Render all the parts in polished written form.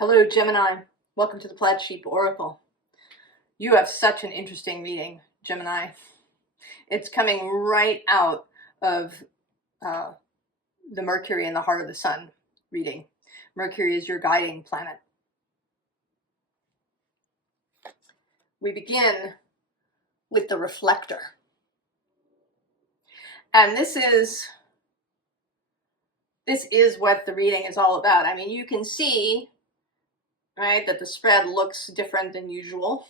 Hello, Gemini. Welcome to the Plaid Oracle. You have such an interesting reading, Gemini. It's coming right out of the Mercury in the heart of the sun reading. Mercury is your guiding planet. We begin with the reflector. And this is what the reading is all about. I mean, you can see, right, that the spread looks different than usual.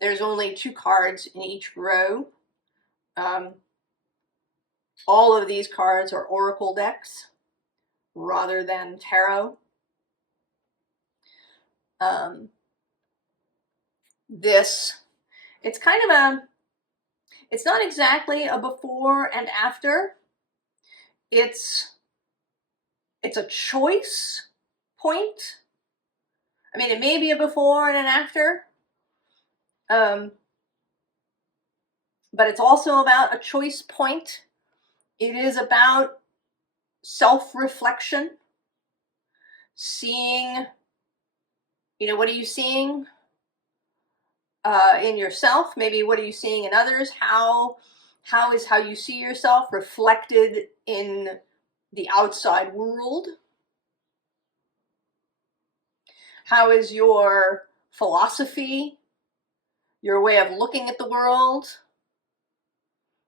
There's only 2 cards in each row. All of these cards are oracle decks rather than tarot. It's kind of it's not exactly a before and after. It's a choice point. I mean, it may be a before and an after, but it's also about a choice point. It is about self-reflection, seeing, what are you seeing in yourself? Maybe what are you seeing in others? How is how you see yourself reflected in the outside world? How is your philosophy, your way of looking at the world?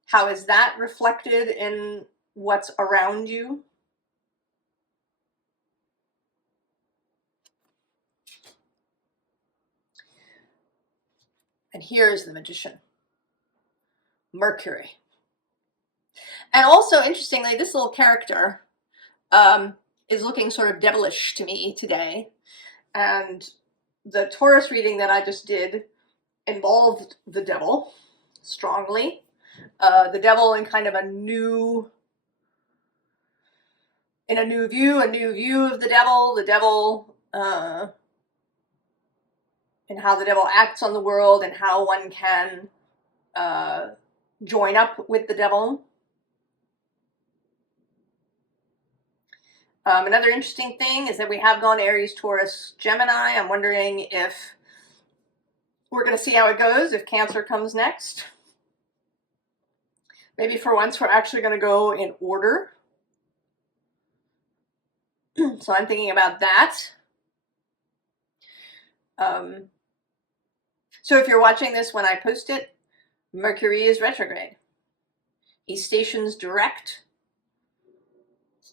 How is that reflected in what's around you? And here's the Magician, Mercury. And also, interestingly, this little character is looking sort of devilish to me today. And the Taurus reading that I just did involved the devil strongly. The devil in kind of a new view of the devil, and how the devil acts on the world and how one can join up with the devil. Another interesting thing is that we have gone Aries, Taurus, Gemini. I'm wondering if we're going to see how it goes, if Cancer comes next. Maybe for once we're actually going to go in order. So I'm thinking about that. So if you're watching this when I post it, Mercury is retrograde. He stations direct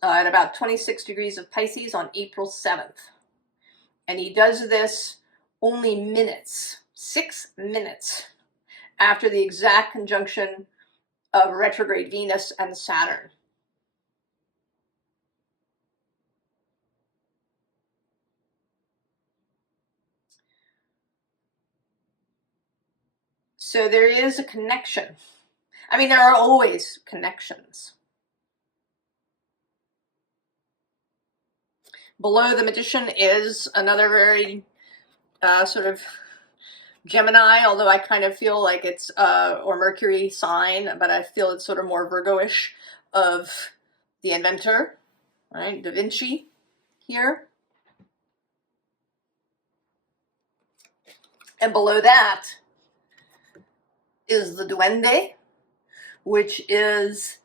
at about 26 degrees of Pisces on April 7th. And he does this only minutes, 6 minutes after the exact conjunction of retrograde Venus and Saturn. So there is a connection. I mean, there are always connections. Below the Magician is another very sort of Gemini, although I kind of feel like it's, or Mercury sign, but I feel it's sort of more Virgo-ish, of the inventor, right? Da Vinci here. And below that is the Duende, which is,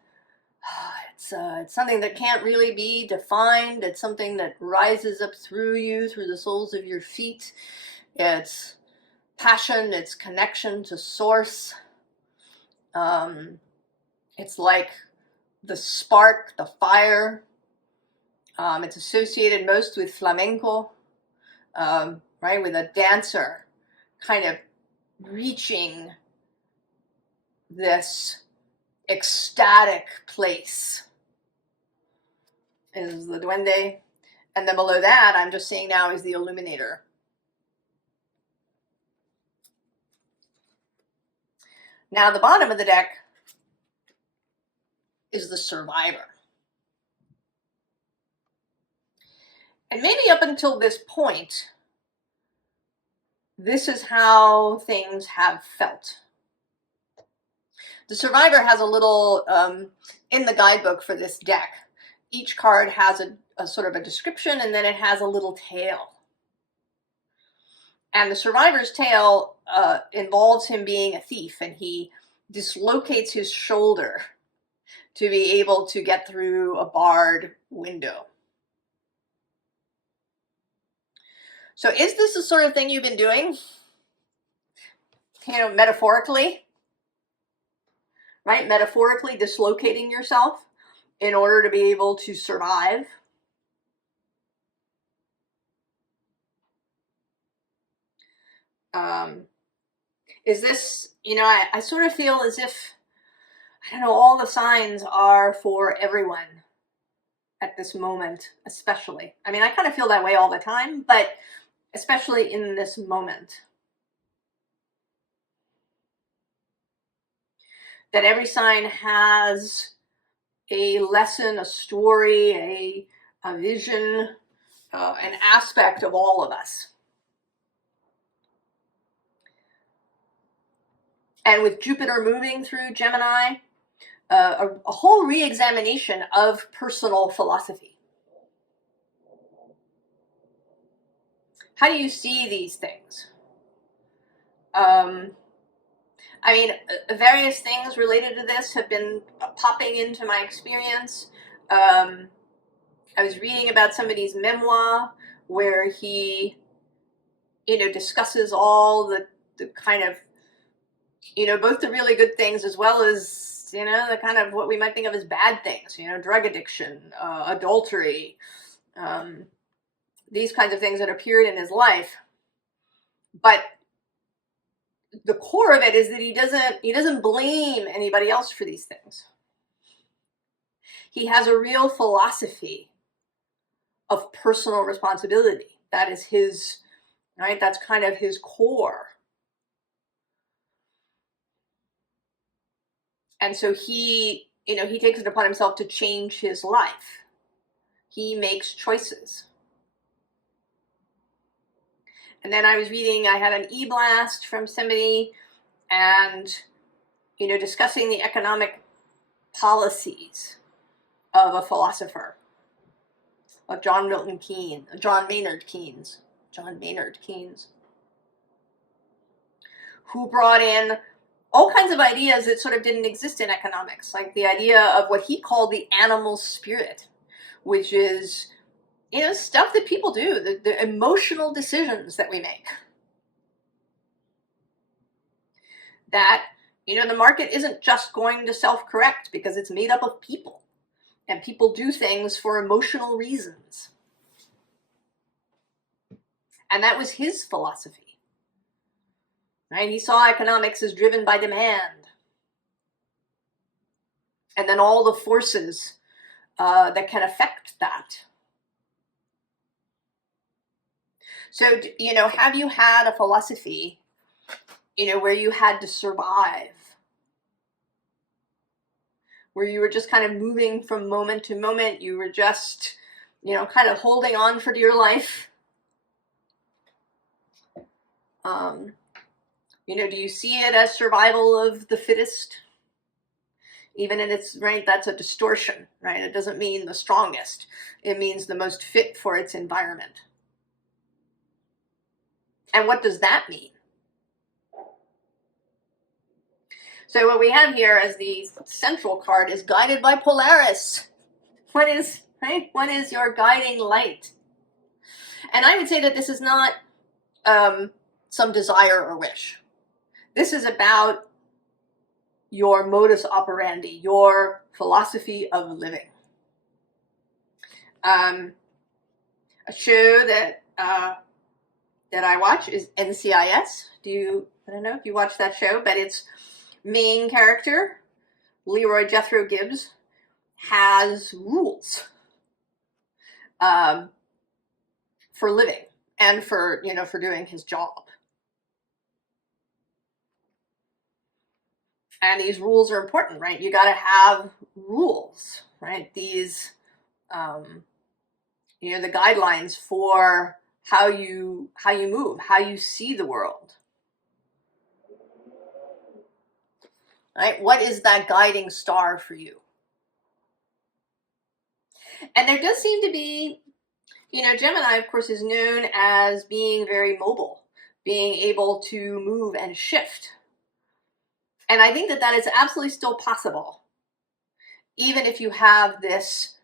it's something that can't really be defined. It's something that rises up through you, through the soles of your feet. It's passion, it's connection to source. It's like the spark, the fire. It's associated most with flamenco, right? With a dancer kind of reaching this ecstatic place is the Duende. And then below that, I'm just seeing now, is the Illuminator. Now the bottom of the deck is the Survivor. And maybe up until this point, this is how things have felt. The Survivor has a little, in the guidebook for this deck, each card has a sort of a description, and then it has a little tale. And the survivor's tale involves him being a thief, and he dislocates his shoulder to be able to get through a barred window. So is this the sort of thing you've been doing? You know, metaphorically, right? Metaphorically dislocating yourself in order to be able to survive. Is this, you know, I sort of feel as if, I don't know, all the signs are for everyone at this moment, especially. I mean, I kind of feel that way all the time, but especially in this moment. That every sign has a lesson, a story, a vision, an aspect of all of us. And with Jupiter moving through Gemini, a whole re-examination of personal philosophy. How do you see these things? I mean, various things related to this have been popping into my experience. I was reading about somebody's memoir where he, you know, discusses all the kind of, you know, both the really good things as well as, you know, the kind of what we might think of as bad things, you know, drug addiction, adultery, these kinds of things that appeared in his life. But the core of it is that he doesn't blame anybody else for these things. He has a real philosophy of personal responsibility. That is his, right? That's kind of his core. And so he, you know, he takes it upon himself to change his life. He makes choices. And then I was reading, I had an e-blast from somebody, and, you know, discussing the economic policies of a philosopher, of John Maynard Keynes, who brought in all kinds of ideas that sort of didn't exist in economics, like the idea of what he called the animal spirit, which is, you know, stuff that people do, the emotional decisions that we make. That, you know, the market isn't just going to self-correct because it's made up of people, and people do things for emotional reasons. And that was his philosophy, right? He saw economics as driven by demand. And then all the forces that can affect that. So, you know, have you had a philosophy, you know, where you had to survive? Where you were just kind of moving from moment to moment, you were just, you know, kind of holding on for dear life? You know, do you see it as survival of the fittest? Even in its, right, that's a distortion, right? It doesn't mean the strongest. It means the most fit for its environment. And what does that mean? So what we have here as the central card is guided by Polaris. What is, right? What is your guiding light? And I would say that this is not some desire or wish. This is about your modus operandi, your philosophy of living. A show that I watch is NCIS. I don't know if you watch that show, but its main character, Leroy Jethro Gibbs, has rules for living and for, you know, for doing his job. And these rules are important, right? You got to have rules, right? These, you know, the guidelines for how you move, how you see the world. Right? What is that guiding star for you? And there does seem to be, you know, Gemini, of course, is known as being very mobile, being able to move and shift. And I think that that is absolutely still possible, even if you have this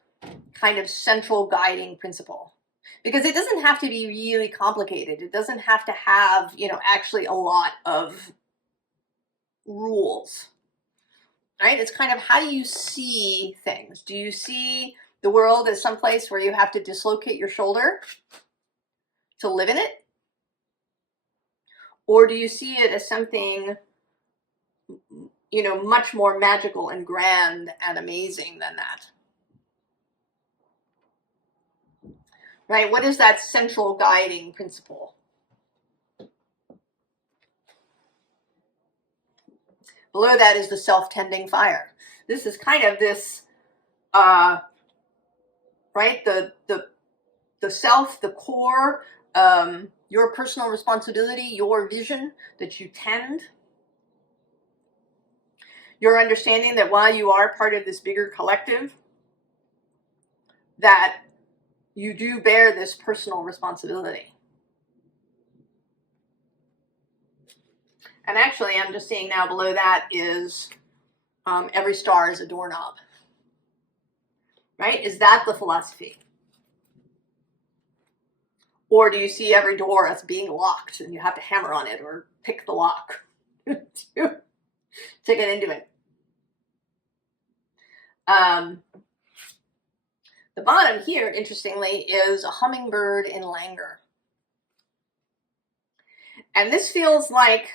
kind of central guiding principle. Because it doesn't have to be really complicated. It doesn't have to have, you know, actually a lot of rules, right? It's kind of, how do you see things? Do you see the world as some place where you have to dislocate your shoulder to live in it? Or do you see it as something, you know, much more magical and grand and amazing than that? Right? What is that central guiding principle? Below that is the self-tending fire. This is kind of this, right? The self, the core, your personal responsibility, your vision that you tend. Your understanding that while you are part of this bigger collective, that you do bear this personal responsibility. And actually, I'm just seeing now below that is every star is a doorknob. Right? Is that the philosophy? Or do you see every door as being locked and you have to hammer on it or pick the lock to get into it? The bottom here, interestingly, is a hummingbird in languor. And this feels like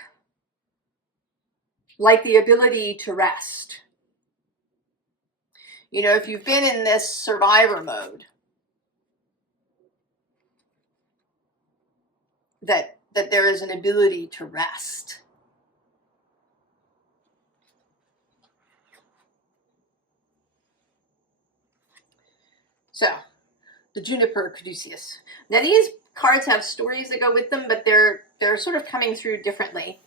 the ability to rest. You know, if you've been in this survivor mode, that there is an ability to rest. So, the Juniper Caduceus. Now these cards have stories that go with them, but they're sort of coming through differently.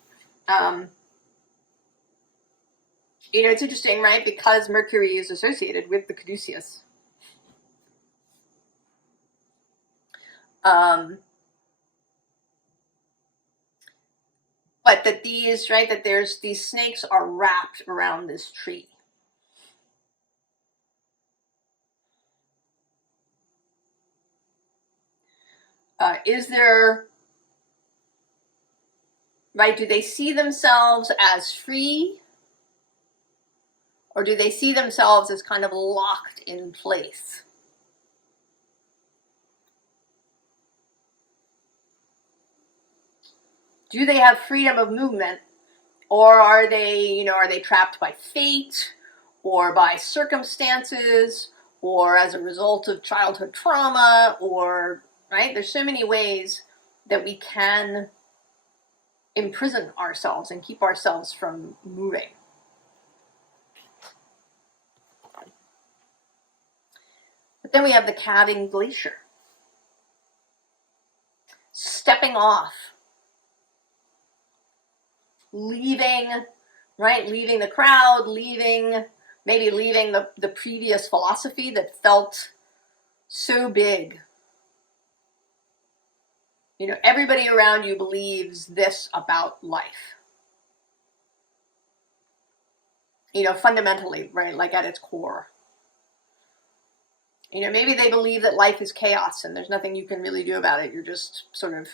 You know, it's interesting, right? Because Mercury is associated with the Caduceus. But that these, right, that there's these snakes are wrapped around this tree. Is there, right, do they see themselves as free? Or do they see themselves as kind of locked in place? Do they have freedom of movement? Or are they, you know, are they trapped by fate or by circumstances or as a result of childhood trauma? Or, right, there's so many ways that we can imprison ourselves and keep ourselves from moving. But then we have the calving glacier. Stepping off. Leaving, right? Leaving the crowd, maybe leaving the previous philosophy that felt so big. You know, everybody around you believes this about life. You know, fundamentally, right? Like at its core. You know, maybe they believe that life is chaos and there's nothing you can really do about it. You're just sort of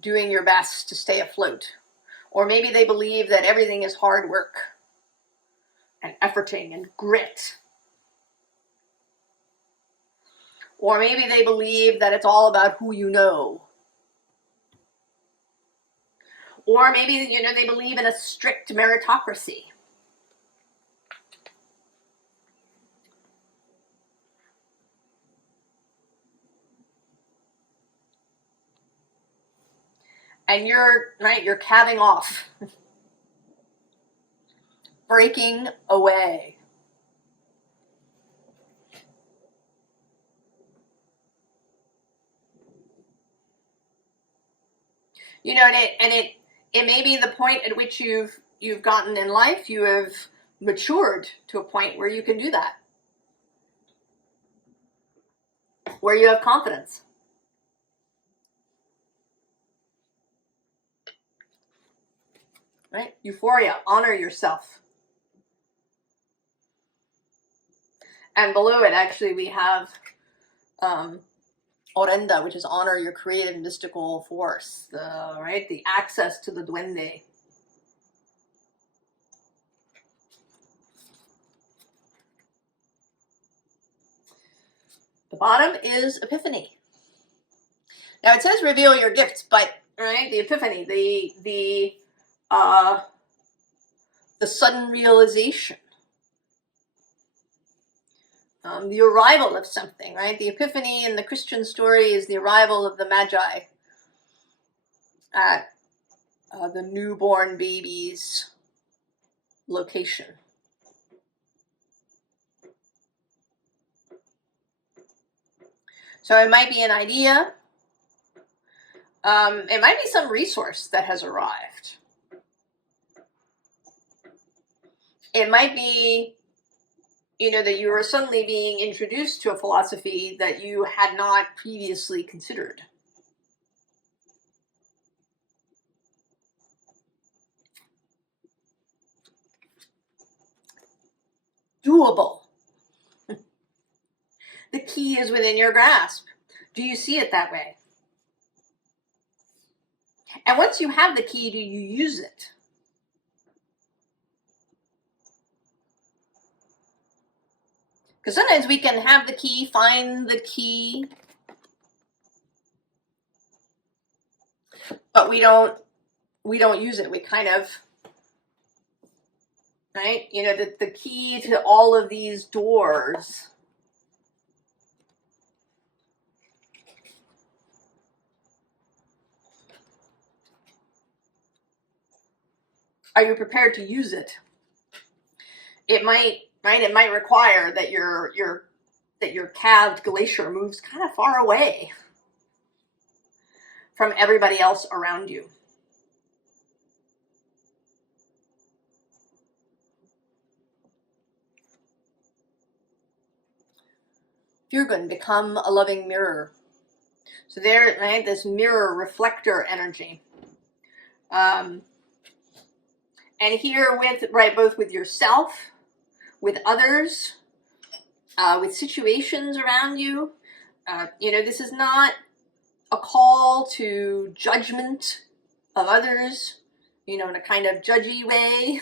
doing your best to stay afloat. Or maybe they believe that everything is hard work and efforting and grit. Or maybe they believe that it's all about who you know. Or maybe, you know, they believe in a strict meritocracy. And you're calving off. Breaking away. You know, and it may be the point at which you've gotten in life, you have matured to a point where you can do that. where you have confidence. Right? Euphoria, honor yourself. And below it, actually, we have Orenda, which is honor your creative mystical force, the access to the duende. The bottom is Epiphany. Now it says reveal your gifts, but right, the Epiphany, the sudden realization, the arrival of something, right? The Epiphany in the Christian story is the arrival of the Magi at the newborn baby's location. So it might be an idea. It might be some resource that has arrived. It might be, that you are suddenly being introduced to a philosophy that you had not previously considered. Doable. The key is within your grasp. Do you see it that way? And once you have the key, do you use it? Because sometimes we can have the key, find the key, but we don't use it. We kind of, right? The key to all of these doors are you prepared to use it? It might require that your calved glacier moves kind of far away from everybody else around you. You're going to become a loving mirror. So there, right, this mirror reflector energy. And here with, right, both with yourself, with others, with situations around you. This is not a call to judgment of others, in a kind of judgy way.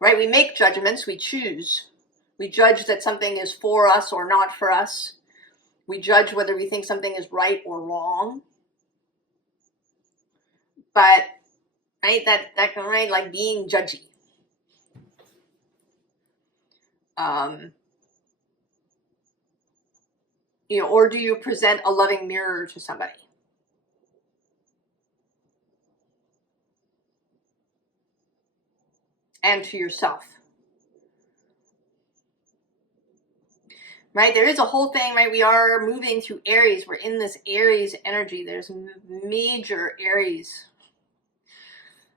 Right? We make judgments, we choose. We judge that something is for us or not for us. We judge whether we think something is right or wrong. But, right, that can, right, like being judgy. Or do you present a loving mirror to somebody? And to yourself. Right, there is a whole thing, right? We are moving through Aries. We're in this Aries energy. There's major Aries.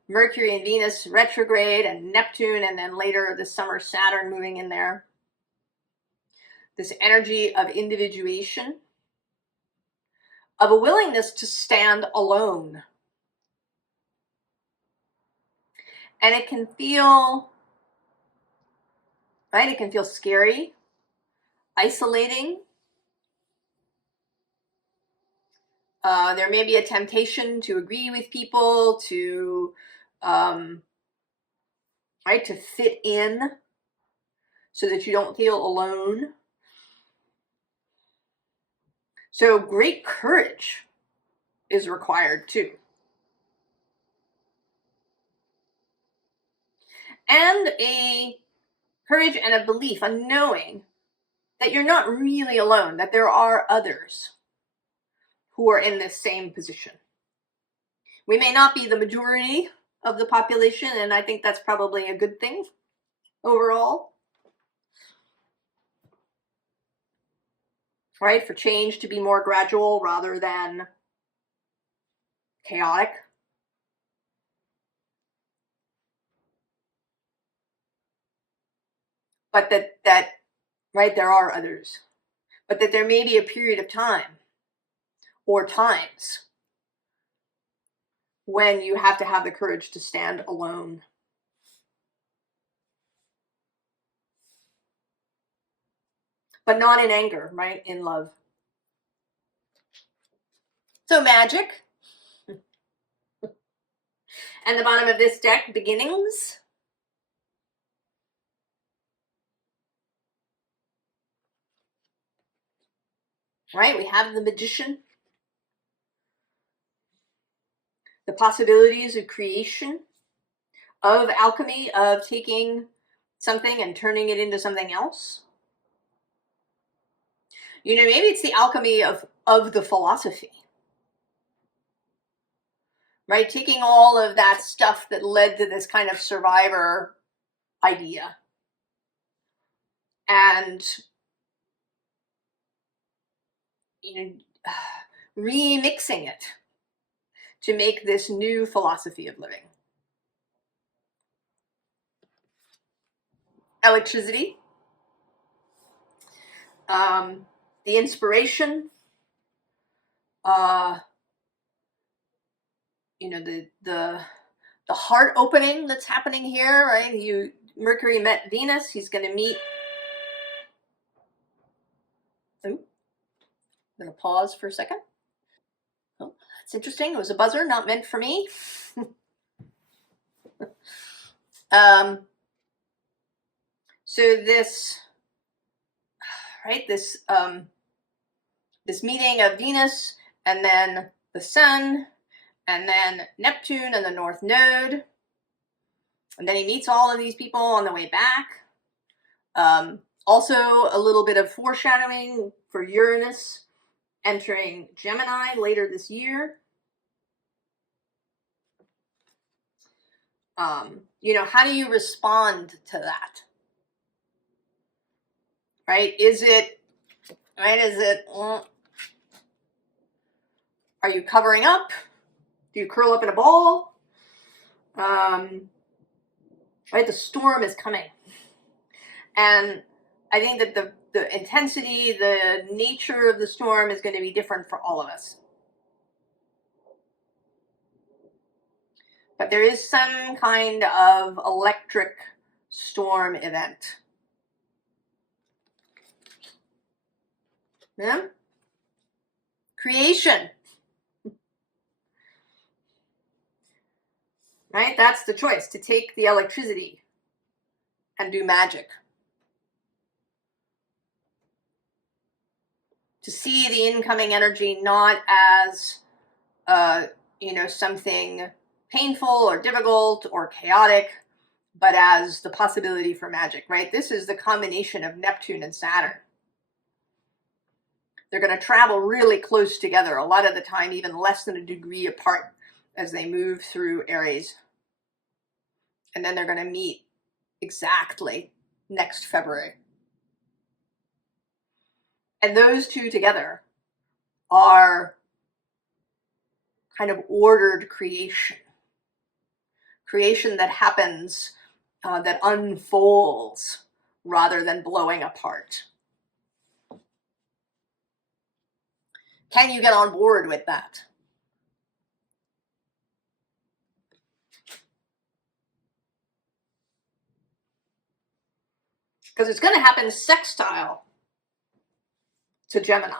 Mercury and Venus retrograde and Neptune, and then later this summer Saturn moving in there. This energy of individuation, of a willingness to stand alone. And it can feel, right? It can feel scary, isolating. There may be a temptation to agree with people, to, right, to fit in so that you don't feel alone. So great courage is required too. And a courage and a belief, a knowing that you're not really alone, that there are others who are in this same position. We may not be the majority of the population, and I think that's probably a good thing overall. Right? For change to be more gradual rather than chaotic. But that right, there are others. but that there may be a period of time or times when you have to have the courage to stand alone. But not in anger, right? In love. So Magick. And the bottom of this deck, beginnings. Right? We have the Magician. The possibilities of creation, of alchemy, of taking something and turning it into something else. You know, maybe it's the alchemy of the philosophy. Right? Taking all of that stuff that led to this kind of survivor idea and, you know, remixing it to make this new philosophy of living. Electricity, the inspiration, you know, the heart opening that's happening here, right? Mercury met Venus. He's going to meet. Oh, I'm going to pause for a second. Oh, that's interesting. It was a buzzer, not meant for me. So this, right? This meeting of Venus, and then the Sun, and then Neptune and the North Node. And then he meets all of these people on the way back. Also, a little bit of foreshadowing for Uranus entering Gemini later this year. You know, how do you respond to that? Right? Are you covering up? Do you curl up in a ball? Right? The storm is coming. And I think that the intensity, the nature of the storm is going to be different for all of us. But there is some kind of electric storm event. Yeah? Creation. Right? That's the choice, to take the electricity and do magic. To see the incoming energy not as, you know, something painful or difficult or chaotic, but as the possibility for magic, right? This is the combination of Neptune and Saturn. They're going to travel really close together, a lot of the time even less than a degree apart as they move through Aries. And then they're going to meet exactly next February. And those two together are kind of ordered creation. Creation that happens, that unfolds rather than blowing apart. Can you get on board with that? Because it's going to happen sextile to Gemini.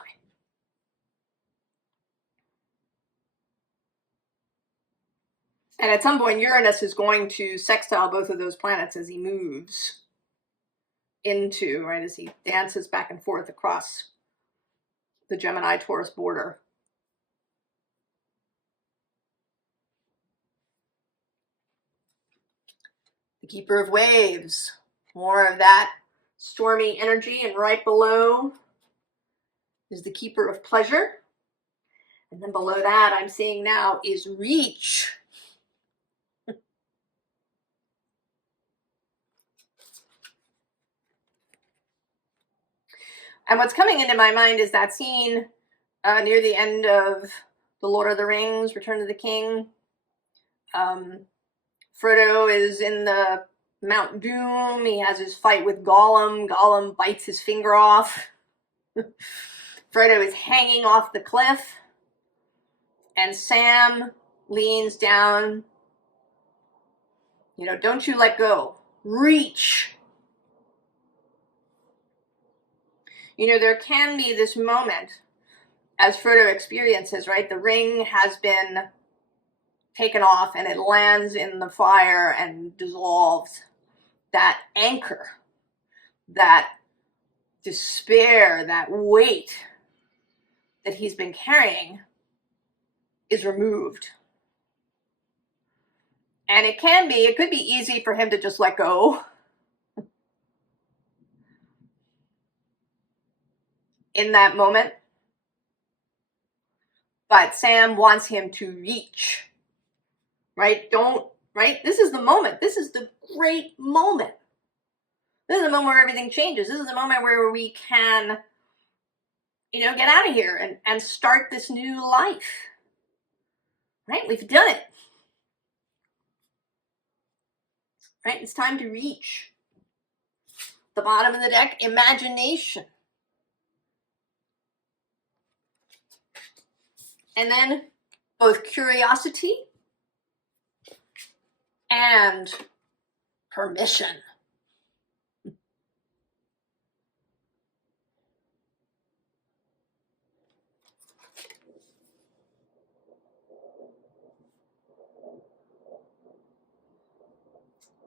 And at some point, Uranus is going to sextile both of those planets as he moves into, right, as he dances back and forth across the Gemini-Taurus border. The Keeper of Waves, more of that stormy energy, and right below is the Keeper of Pleasure. And then below that, I'm seeing now, is Reach. And what's coming into my mind is that scene near the end of The Lord of the Rings, Return of the King. Frodo is in the Mount Doom. He has his fight with Gollum. Gollum bites his finger off. Frodo is hanging off the cliff, and Sam leans down. You know, don't you let go. Reach. You know, there can be this moment, as Frodo experiences, right? The ring has been taken off and it lands in the fire and dissolves. That anchor, that despair, that weight that he's been carrying is removed. And it could be easy for him to just let go. In that moment. But Sam wants him to reach. Right? Right? This is the moment. This is the great moment. This is the moment where everything changes. This is the moment where we can, you know, get out of here and start this new life. Right? We've done it. Right? It's time to reach. The bottom of the deck, imagination. And then both curiosity and permission.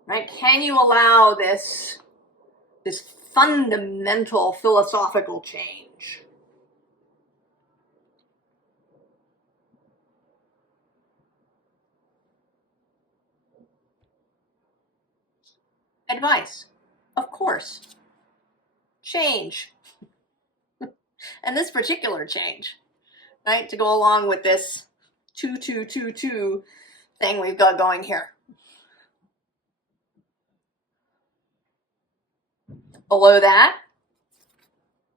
Right? Can you allow this fundamental philosophical change? Advice, of course. Change. And this particular change, right? To go along with this 2-2-2-2 thing we've got going here. Below that,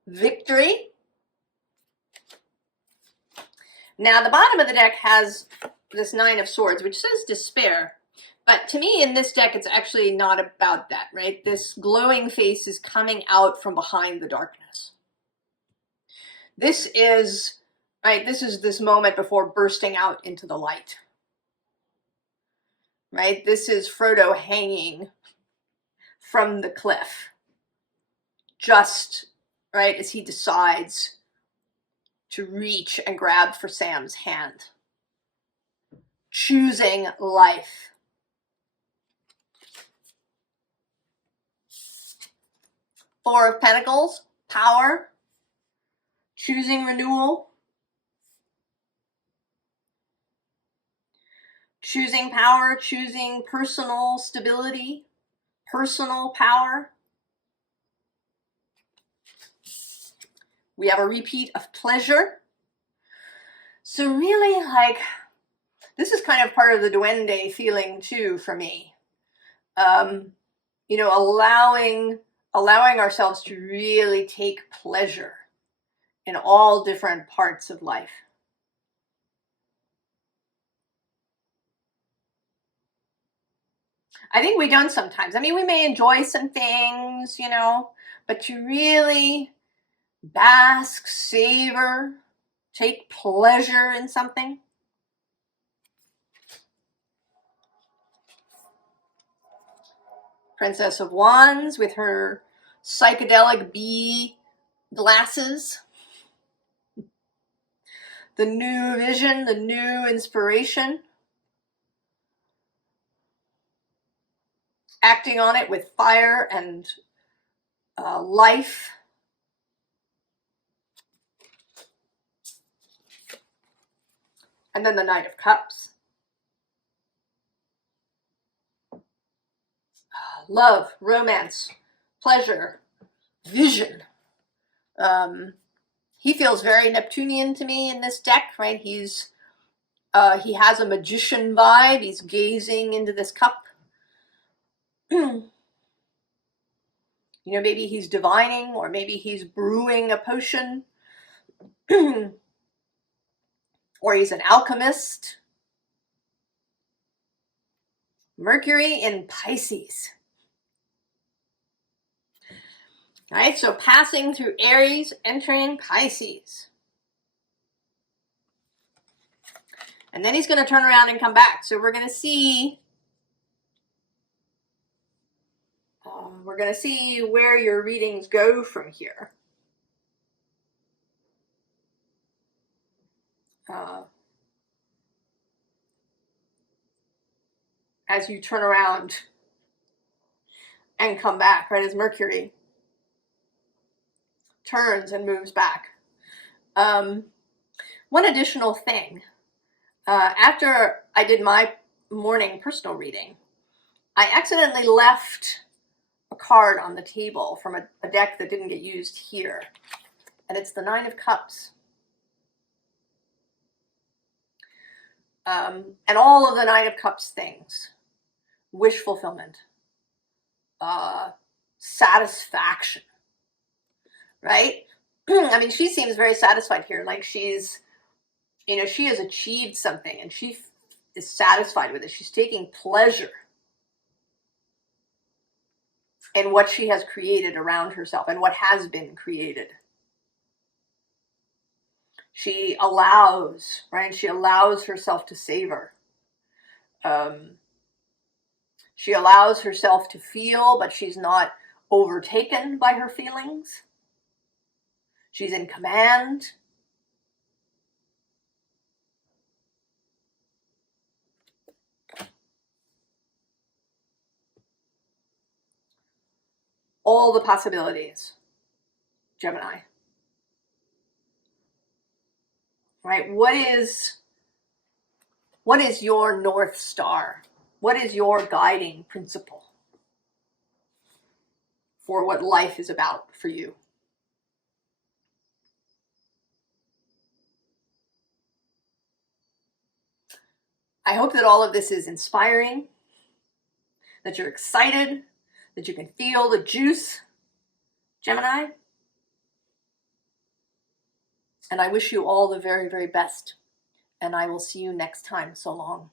victory. Now the bottom of the deck has this 9 of Swords, which says despair. But to me, in this deck, it's actually not about that, right? This glowing face is coming out from behind the darkness. This is, right, this is this moment before bursting out into the light. Right? This is Frodo hanging from the cliff. Just, right, as he decides to reach and grab for Sam's hand. Choosing life. Four of Pentacles, power, choosing renewal, choosing power, choosing personal stability, personal power. We have a repeat of pleasure. So really, like, this is kind of part of the duende feeling too for me. You know, allowing ourselves to really take pleasure in all different parts of life. I think we don't sometimes. I mean, we may enjoy some things, you know, but to really bask, savor, take pleasure in something. Princess of Wands with her psychedelic bee glasses. The new vision, the new inspiration. Acting on it with fire and life. And then the Knight of Cups. Love, romance, pleasure, vision. He feels very Neptunian to me in this deck, right? He has a magician vibe. He's gazing into this cup. You know, maybe he's divining, or maybe he's brewing a potion. Or he's an alchemist. Mercury in Pisces. All right, so passing through Aries, entering Pisces. And then he's going to turn around and come back. So we're going to see where your readings go from here. As you turn around and come back, right, as Mercury turns and moves back. One additional thing, after I did my morning personal reading, I accidentally left a card on the table from a deck that didn't get used here, and it's the Nine of Cups. And all of the Nine of Cups things, wish fulfillment, satisfaction, right? I mean, she seems very satisfied here, like she's, you know, she has achieved something and she is satisfied with it. She's taking pleasure in what she has created around herself and what has been created. She allows, right? She allows herself to savor. She allows herself to feel, but she's not overtaken by her feelings. She's in command. All the possibilities, Gemini. Right? What is your North Star? What is your guiding principle for what life is about for you? I hope that all of this is inspiring, that you're excited, that you can feel the juice, Gemini. And I wish you all the very, very best. And I will see you next time. So long.